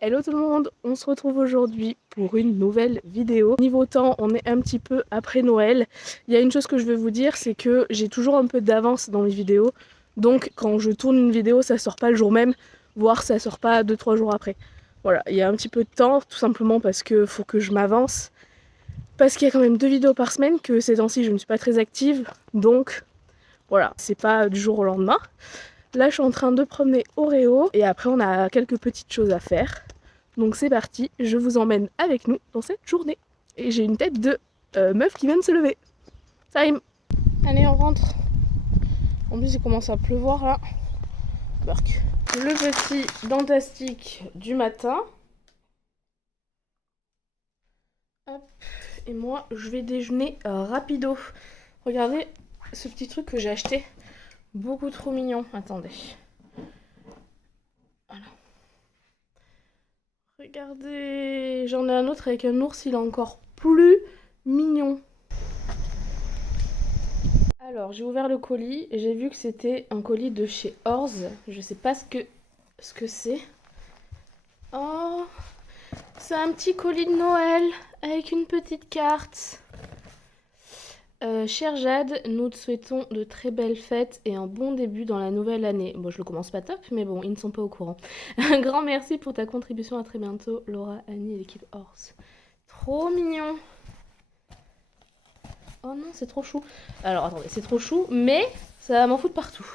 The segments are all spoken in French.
Hello tout le monde, on se retrouve aujourd'hui pour une nouvelle vidéo. Niveau temps, on est un petit peu après Noël. Il y a une chose que je veux vous dire, c'est que j'ai toujours un peu d'avance dans mes vidéos. Donc quand je tourne une vidéo, ça sort pas le jour même, voire ça sort pas 2-3 jours après. Voilà, il y a un petit peu de temps, tout simplement parce que faut que je m'avance. Parce qu'il y a quand même 2 vidéos par semaine, que ces temps-ci je ne suis pas très active. Donc voilà, c'est pas du jour au lendemain. Là, je suis en train de promener Oreo et après, on a quelques petites choses à faire. Donc, c'est parti, je vous emmène avec nous dans cette journée. Et j'ai une tête de meuf qui vient de se lever. Ça rime. Allez, on rentre. En plus, il commence à pleuvoir là. Bark. Le petit dentastique du matin. Hop. Et moi, je vais déjeuner rapido. Regardez ce petit truc que j'ai acheté. Beaucoup trop mignon. Attendez. Voilà. Regardez. J'en ai un autre avec un ours, il est encore plus mignon. Alors, j'ai ouvert le colis et j'ai vu que c'était un colis de chez Orz. Je sais pas ce que c'est. Oh, c'est un petit colis de Noël avec une petite carte. Chère Jade, nous te souhaitons de très belles fêtes et un bon début dans la nouvelle année. Bon, je le commence pas top, mais bon, ils ne sont pas au courant. Un grand merci pour ta contribution, à très bientôt, Laura, Annie et l'équipe Horse. Trop mignon. Oh non, c'est trop chou. Alors, attendez, c'est trop chou, mais ça va m'en foutre partout.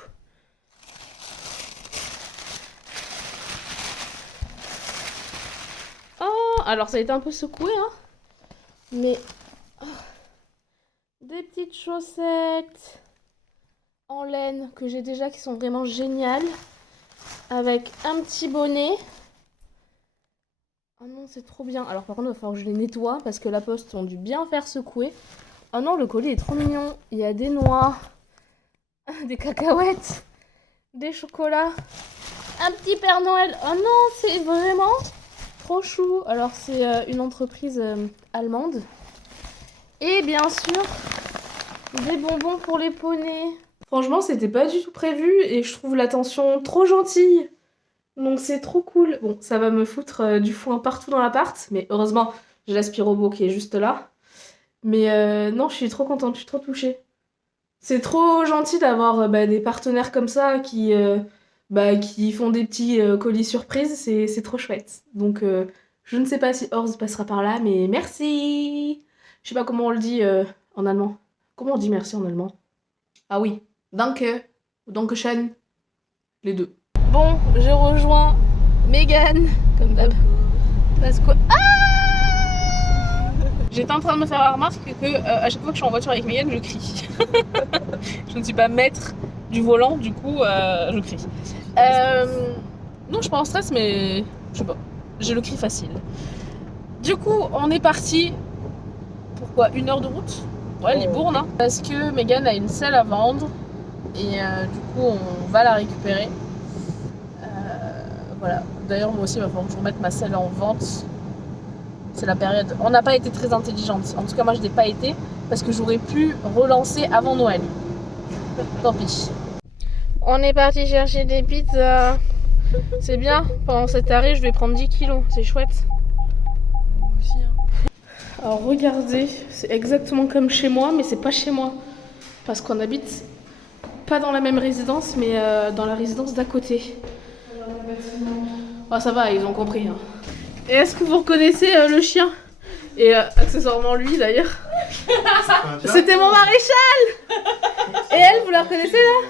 Oh, alors ça a été un peu secoué, hein. Mais... Oh. Des petites chaussettes en laine que j'ai déjà qui sont vraiment géniales. Avec un petit bonnet. Oh non, c'est trop bien. Alors par contre, il va falloir que je les nettoie parce que la poste ont dû bien faire secouer. Oh non, le colis est trop mignon. Il y a des noix, des cacahuètes, des chocolats, un petit Père Noël. Oh non, c'est vraiment trop chou. Alors c'est une entreprise allemande. Et bien sûr... des bonbons pour les poneys. Franchement, c'était pas du tout prévu et je trouve l'attention trop gentille. Donc c'est trop cool. Bon, ça va me foutre du foin partout dans l'appart, mais heureusement, j'ai l'aspirobot qui est juste là. Mais non, je suis trop contente, je suis trop touchée. C'est trop gentil d'avoir des partenaires comme ça qui font des petits colis surprises, c'est trop chouette. Donc je ne sais pas si Horst passera par là, mais merci. Je sais pas comment on le dit en allemand. Comment on dit merci en allemand? Ah oui, danke ou dankeschön, les deux. Bon, j'ai rejoint Megan, comme d'hab. Parce que... Ah, j'étais en train de me faire la remarque que à chaque fois que je suis en voiture avec Megan, je crie. Je ne suis pas maître du volant, du coup, je crie. Non, je suis pas en stress, mais je sais pas, j'ai le cri facile. Du coup, on est parti. Pourquoi 1 heure de route? Ouais, Libourne, hein. Parce que Megan a une selle à vendre et du coup on va la récupérer. Voilà. D'ailleurs moi aussi il va falloir que je remette ma selle en vente. C'est la période. On n'a pas été très intelligente. En tout cas moi je n'ai pas été parce que j'aurais pu relancer avant Noël. Tant pis. On est parti chercher des pizzas. C'est bien. Pendant cette arrêt je vais prendre 10 kilos. C'est chouette. Alors regardez, c'est exactement comme chez moi, mais c'est pas chez moi. Parce qu'on habite pas dans la même résidence, mais dans la résidence d'à côté. Oh, ça va, ils ont compris. Hein. Et est-ce que vous reconnaissez le chien? Et accessoirement lui d'ailleurs. C'était mon maréchal. Et elle, vous la reconnaissez là?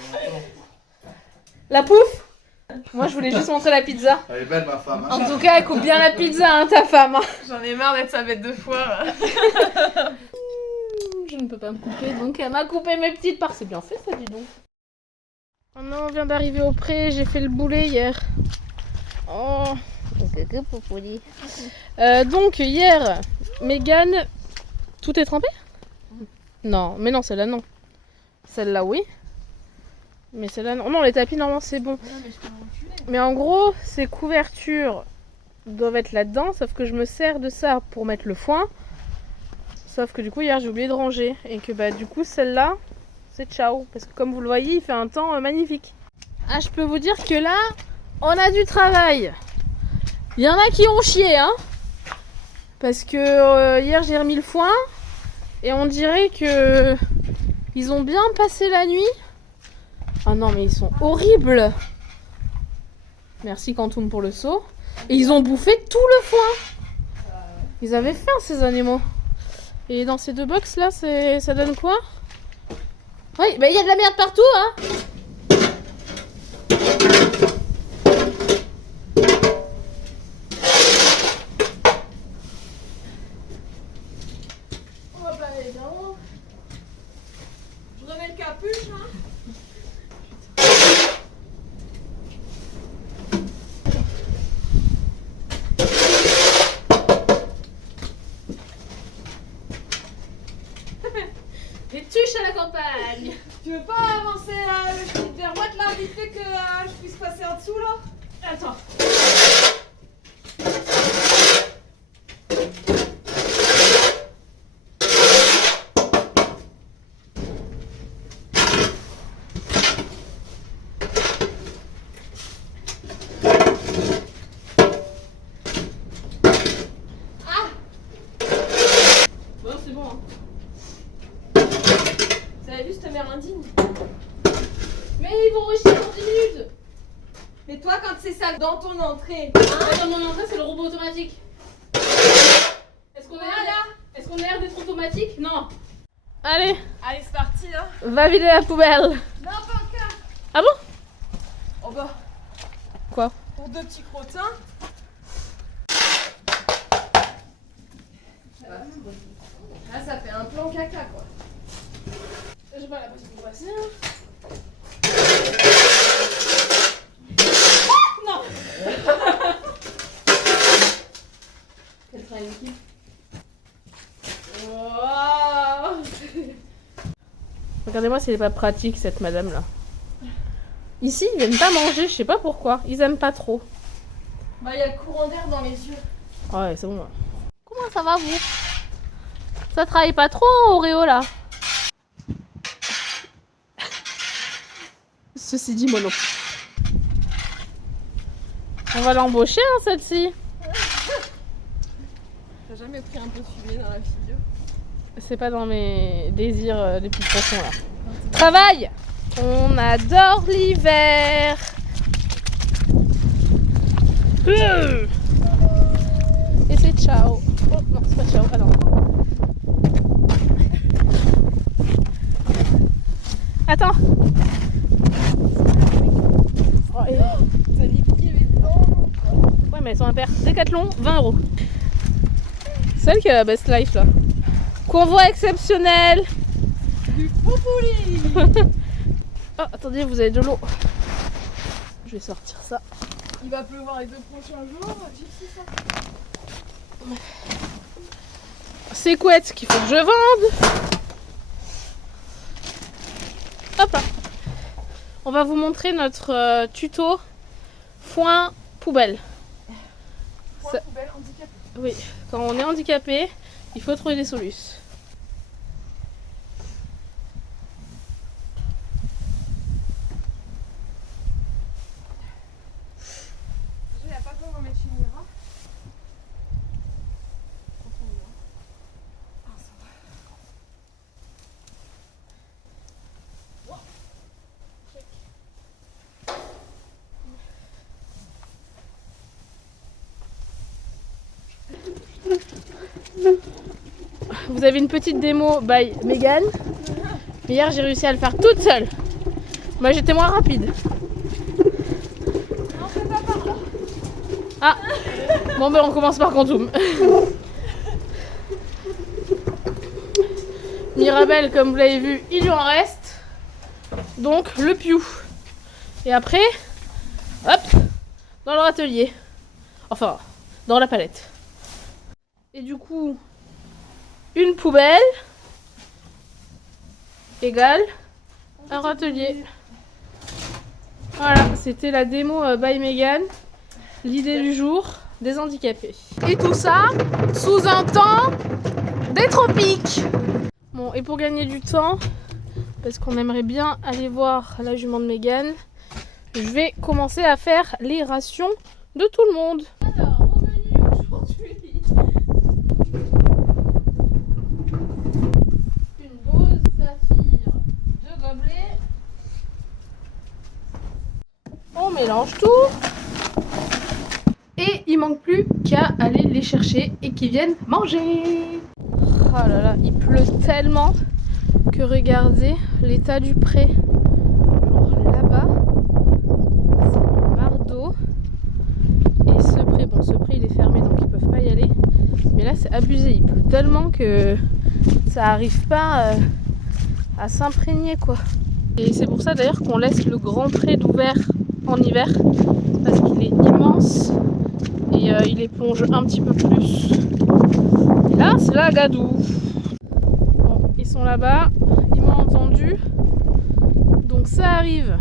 La pouf? Moi je voulais juste montrer la pizza. Elle est belle ma femme. En tout cas elle coupe bien la pizza hein, ta femme. J'en ai marre d'être sa bête de foire. Je ne peux pas me couper donc elle m'a coupé mes petites parts. C'est bien fait ça dis donc. Oh non, on vient d'arriver au pré, j'ai fait le boulet hier. Oh. Donc hier, Megan, tout est trempé? Non, mais non celle-là non. Celle-là oui. Mais celle-là non. Non, les tapis normalement c'est bon. Mais en gros, ces couvertures doivent être là-dedans, sauf que je me sers de ça pour mettre le foin. Sauf que du coup, hier, j'ai oublié de ranger. Et que du coup, celle-là, c'est ciao. Parce que comme vous le voyez, il fait un temps magnifique. Ah, je peux vous dire que là, on a du travail. Il y en a qui ont chié, hein. Parce que hier j'ai remis le foin. Et on dirait que ils ont bien passé la nuit. Ah non mais ils sont horribles. Merci Quantum pour le seau. Et ils ont bouffé tout le foin. Ils avaient faim ces animaux. Et dans ces deux box là, ça donne quoi? Oui, bah il y a de la merde partout, hein. On va pas aller bien haut. Je remets le capuche, hein. Des tuches à la campagne. Tu veux pas avancer vers moi de là, vite fait que je puisse passer en dessous là? Attends. Bon, c'est bon, hein. Vous avez vu cette mère indigne? Mais ils vont rechier dans 10 minutes. Mais toi, quand c'est ça dans ton entrée, Dans mon entrée, c'est le robot automatique. Est-ce qu'on a l'air d'être automatique? Non. Allez, allez, c'est parti, hein. va vider la poubelle. Non, pas encore. Ah bon? Oh bah, Quoi? pour deux petits crottins. Là, ça fait un plan caca, quoi. J'ai pas la possibilité pour passer. Non. Quel travail d'équipe. Wow. Regardez-moi, c'est pas pratique cette madame là. Ici, ils viennent pas manger, je sais pas pourquoi. Ils aiment pas trop. Bah, il y a le courant d'air dans les yeux. Ouais, c'est bon. Là. Comment ça va vous? Ça travaille pas trop hein, Oreo là. Ceci dit, mono. On va l'embaucher hein, celle-ci. T'as jamais pris un peu de fumée dans la figure? C'est pas dans mes désirs les plus profonds là. Travail! On adore l'hiver. Et c'est ciao. Oh non, c'est pas ciao. Ah non. Attends. Oh, et... T'as mis pied, mais non. Ouais, mais elles sont impaires. Décathlon, 20 €. Celle qui a la best life là. Convoi exceptionnel. Du popouli. Oh, attendez, vous avez de l'eau. Je vais sortir ça. Il va pleuvoir les 2 prochains jours, Gypsy, ça. C'est couettes qu'il faut que je vende. Hop là. On va vous montrer notre tuto foin poubelle. Point poubelle handicapé. Oui, quand on est handicapé, il faut trouver des solutions. Il n'y a pas besoin d'en mettre chez Mira. Ah, ça va. Vous avez une petite démo by Megan. Mais hier j'ai réussi à le faire toute seule. Moi j'étais moins rapide. Non, c'est pas par là. Ah bon ben on commence par Quantum. Mirabelle, comme vous l'avez vu, il lui en reste. Donc le piou. Et après, hop, dans leur atelier. Enfin, dans la palette. Et du coup, une poubelle égale un râtelier. Voilà, c'était la démo by Megan. L'idée du jour, des handicapés. Et tout ça sous un temps des tropiques. Bon, et pour gagner du temps, parce qu'on aimerait bien aller voir la jument de Megan, je vais commencer à faire les rations de tout le monde. Alors, mange tout. Et il manque plus qu'à aller les chercher et qu'ils viennent manger. Oh là là, il pleut tellement que regardez l'état du pré. Genre là-bas, c'est une mare d'eau. Et ce pré, bon ce pré il est fermé donc ils peuvent pas y aller. Mais là c'est abusé, il pleut tellement que ça arrive pas à s'imprégner quoi. Et c'est pour ça d'ailleurs qu'on laisse le grand pré d'ouvert en hiver. Parce qu'il est immense et il éponge un petit peu plus. Et là c'est la gadou. Bon, ils sont là-bas, ils m'ont entendu. Donc ça arrive.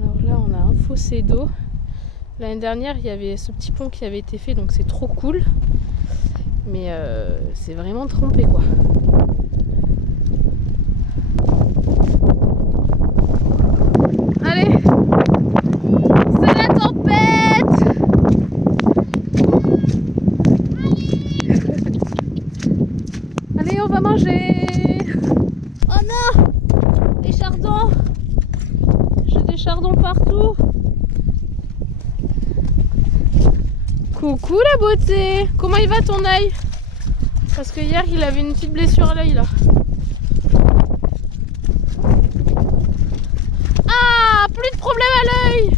Alors là on a un fossé d'eau. L'année dernière il y avait ce petit pont qui avait été fait donc c'est trop cool. Mais c'est vraiment trempé quoi. Allez, c'est la tempête. Allez, on va manger. Oh non, des chardons. J'ai des chardons partout. Coucou la beauté. Comment il va ton œil? Parce que hier il avait une petite blessure à l'œil là. Ah, plus de problème à l'œil.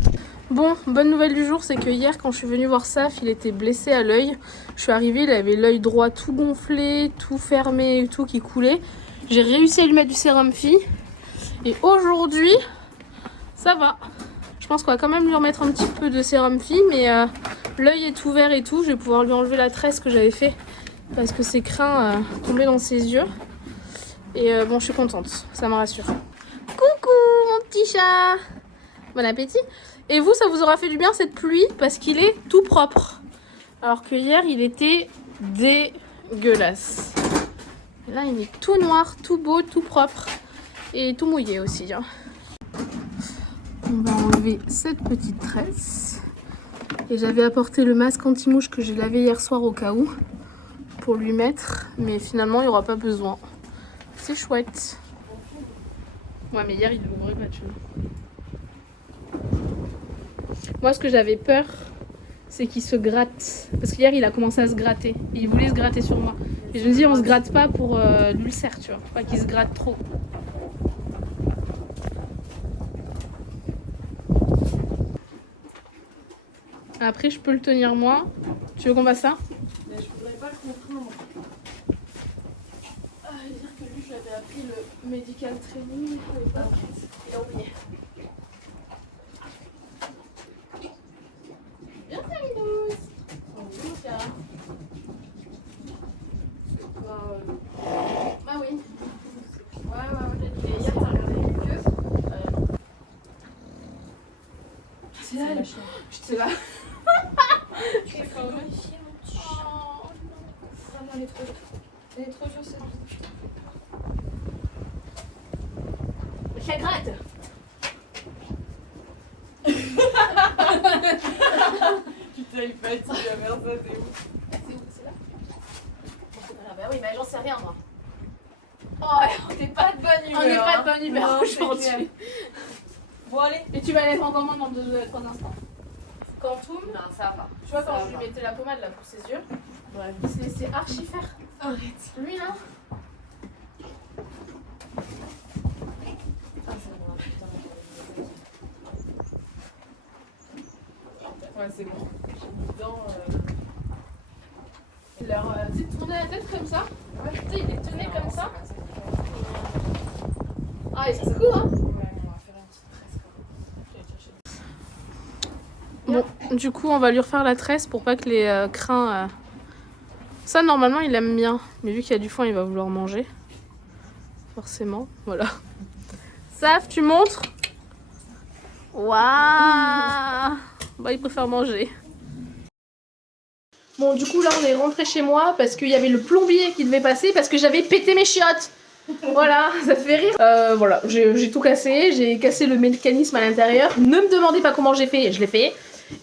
Bon, bonne nouvelle du jour, c'est que hier quand je suis venue voir Saf, il était blessé à l'œil. Je suis arrivée, il avait l'œil droit tout gonflé, tout fermé et tout qui coulait. J'ai réussi à lui mettre du sérum phi. Et aujourd'hui, ça va. Je pense qu'on va quand même lui remettre un petit peu de sérum phi, mais l'œil est ouvert et tout. Je vais pouvoir lui enlever la tresse que j'avais fait parce que ses crins tombaient dans ses yeux. Et bon, je suis contente, ça me rassure. Coucou mon petit chat. Bon appétit. Et vous, ça vous aura fait du bien cette pluie parce qu'il est tout propre. Alors que hier, il était dégueulasse. Et là, il est tout noir, tout beau, tout propre. Et tout mouillé aussi. Hein. On va enlever cette petite tresse. Et j'avais apporté le masque anti-mouche que j'ai lavé hier soir au cas où. Pour lui mettre. Mais finalement, il n'y aura pas besoin. C'est chouette. Ouais, mais hier, il ne l'ouvrait pas, tu vois. Moi, ce que j'avais peur, c'est qu'il se gratte. Parce qu'hier, il a commencé à se gratter. Et il voulait se gratter sur moi. Et je me dis, on se gratte pas pour l'ulcère, tu vois. Pas qu'il se gratte trop. Après, je peux le tenir moi. Tu veux qu'on fasse ça? Mais je voudrais pas le comprendre. Ah, je veux dire que lui, je lui avais appris le medical training à l'époque. Il a oublié. Viens, Salinous. Bonjour, Sarah. Bah oui. Ouais. Et hier, t'as regardé les queues c'est là, j'étais là. Il faut vérifier mon petit chat. Oh non, elle est trop dure. Elle est trop dure cette vie. Ça gratte. Putain, il fatigue la merde, ça c'est où? C'est où? C'est là? Bah oui, mais j'en sais rien moi. Oh, on n'est pas de bonne humeur. On n'est pas de bonne humeur Non, aujourd'hui. c'est clair. Bon, allez. Et tu vas l'être encore moins dans 2-3 instants. Quantum, Non, ça va. tu vois quand Ça je lui va. mettais la pommade là pour ses yeux, Ouais. c'est archi faire. Arrête. Lui là, Ah, ça va, putain. Ouais, c'est bon. J'ai mis dedans. il leur tournait la tête comme ça. Ouais. Tu sais, il les tenait comme ça. Ouais, Ah, et ça se court hein. on va faire une petite tresse quand même. Bon, du coup, on va lui refaire la tresse pour pas que les crins. Ça, normalement, il aime bien. Mais vu qu'il y a du foin, il va vouloir manger. Forcément. Voilà. Saf, tu montres? Waouh. Bah, il préfère manger. Bon, du coup, là, on est rentré chez moi parce qu'il y avait le plombier qui devait passer parce que j'avais pété mes chiottes. Voilà, ça fait rire. Voilà, j'ai tout cassé. J'ai cassé le mécanisme à l'intérieur. Ne me demandez pas comment j'ai fait, je l'ai fait.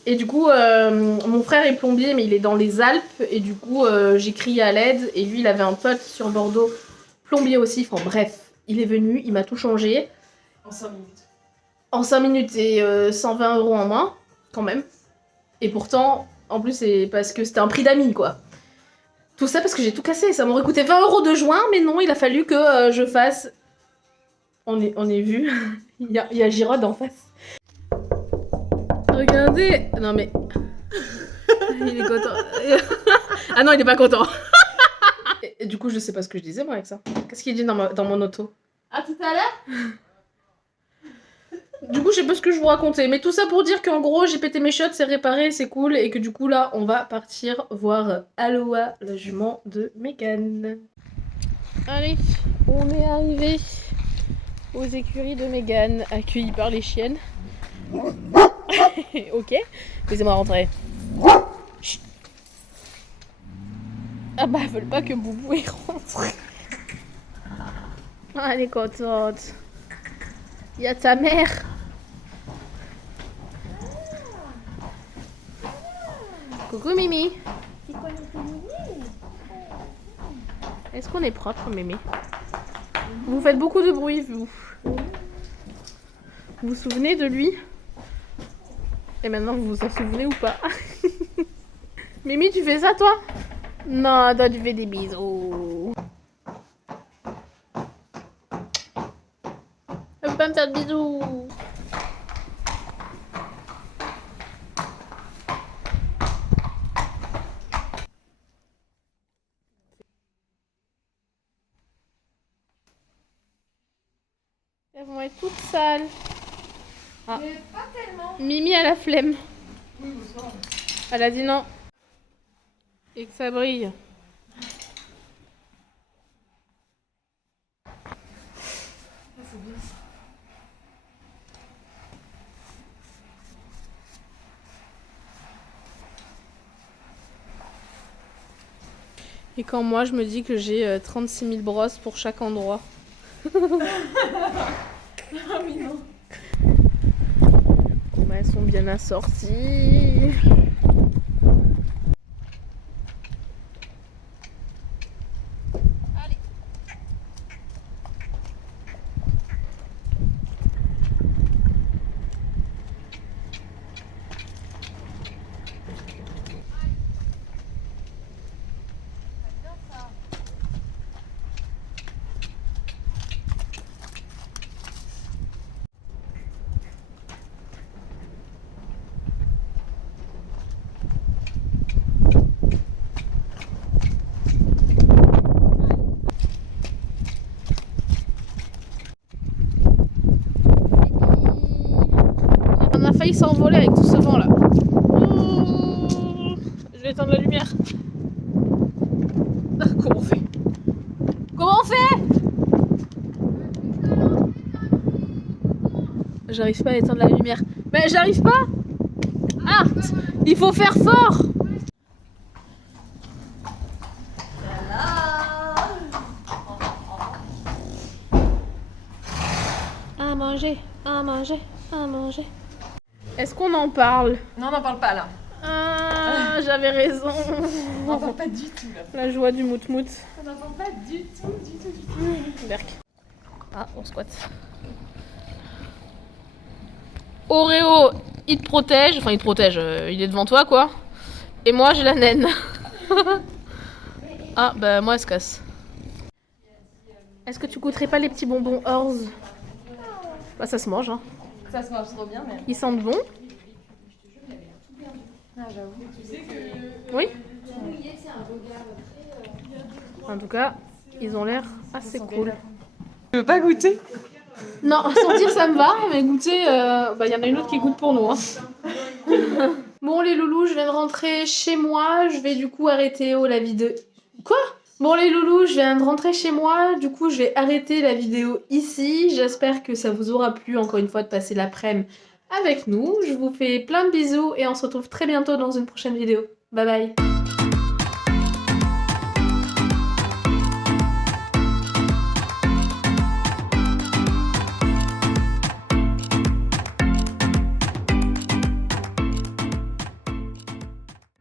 Et du coup, mon frère est plombier, mais il est dans les Alpes. Et du coup, j'ai crié à l'aide. Et lui, il avait un pote sur Bordeaux, plombier aussi. Enfin bref, il est venu, il m'a tout changé. En 5 minutes. En 5 minutes et 120 € en moins. quand même. Et pourtant, en plus, c'est parce que c'était un prix d'amis, quoi. Tout ça parce que j'ai tout cassé. Ça m'aurait coûté 20 € de joint, mais non, il a fallu que je fasse... On est vu. il y a Girod en face. Regardez. Non, mais... il est content. Ah non, il est pas content. Et du coup, je sais pas ce que je disais, moi, avec ça. Qu'est-ce qu'il dit dans mon auto? À tout à l'heure. Du coup, je sais pas ce que je vous racontais, mais tout ça pour dire qu'en gros, j'ai pété mes shots, c'est réparé, c'est cool, et que du coup, là, on va partir voir Aloha, la jument de Megan. Allez, on est arrivé aux écuries de Megan, accueillis par les chiennes. Ok, laissez-moi rentrer. Chut. Ah bah, elles veulent pas que Boubou y rentre. Ah, elle est contente. Il y a ta mère. Coucou Mimi. Est-ce qu'on est propre, Mémé? Vous faites beaucoup de bruit, vous. Vous vous souvenez de lui? Et maintenant, vous vous en souvenez ou pas? Mimi, tu fais ça, toi? Non, toi, tu fais des bisous. Elle veut pas me faire de bisous. Elles vont être toutes sales. Ah. Mais pas tellement. Mimi a la flemme. Oui, bonsoir. Elle a dit non. Et que ça brille. C'est bien ça. Et quand moi je me dis que j'ai 36 000 brosses pour chaque endroit. Ah oui, non. Bah, elles sont bien assorties. Allez. On a failli s'envoler avec tout ce vent là. Je vais éteindre la lumière. Comment on fait? Comment on fait? J'arrive pas à éteindre la lumière. Mais j'arrive pas. Ah, il faut faire fort. À manger, à manger, à manger. Est-ce qu'on en parle? Non, on n'en parle pas là. Ah, j'avais raison. On n'en parle pas du tout là. La joie du mout-mout. On n'en parle pas du tout. Berk. Ah, on squatte. Oreo, il te protège. Enfin, il te protège. Il est devant toi, quoi. Et moi, j'ai la naine. Ah, bah, moi, elle se casse. Est-ce que tu goûterais pas les petits bonbons Orz? Bah, ça se mange, hein. Ça se mange trop bien, mais. Ils sentent bon. Ah, j'avoue. Oui. En tout cas, ils ont l'air assez cool. Tu veux pas goûter? Non, sentir ça me va, mais goûter, bah, y en a une autre qui goûte pour nous. Hein. Bon les loulous, je viens de rentrer chez moi, je vais du coup arrêter la vidéo. Quoi? Bon les loulous, je viens de rentrer chez moi, du coup je vais arrêter la vidéo ici. J'espère que ça vous aura plu encore une fois de passer l'après-midi avec nous. Je vous fais plein de bisous et on se retrouve très bientôt dans une prochaine vidéo. Bye bye.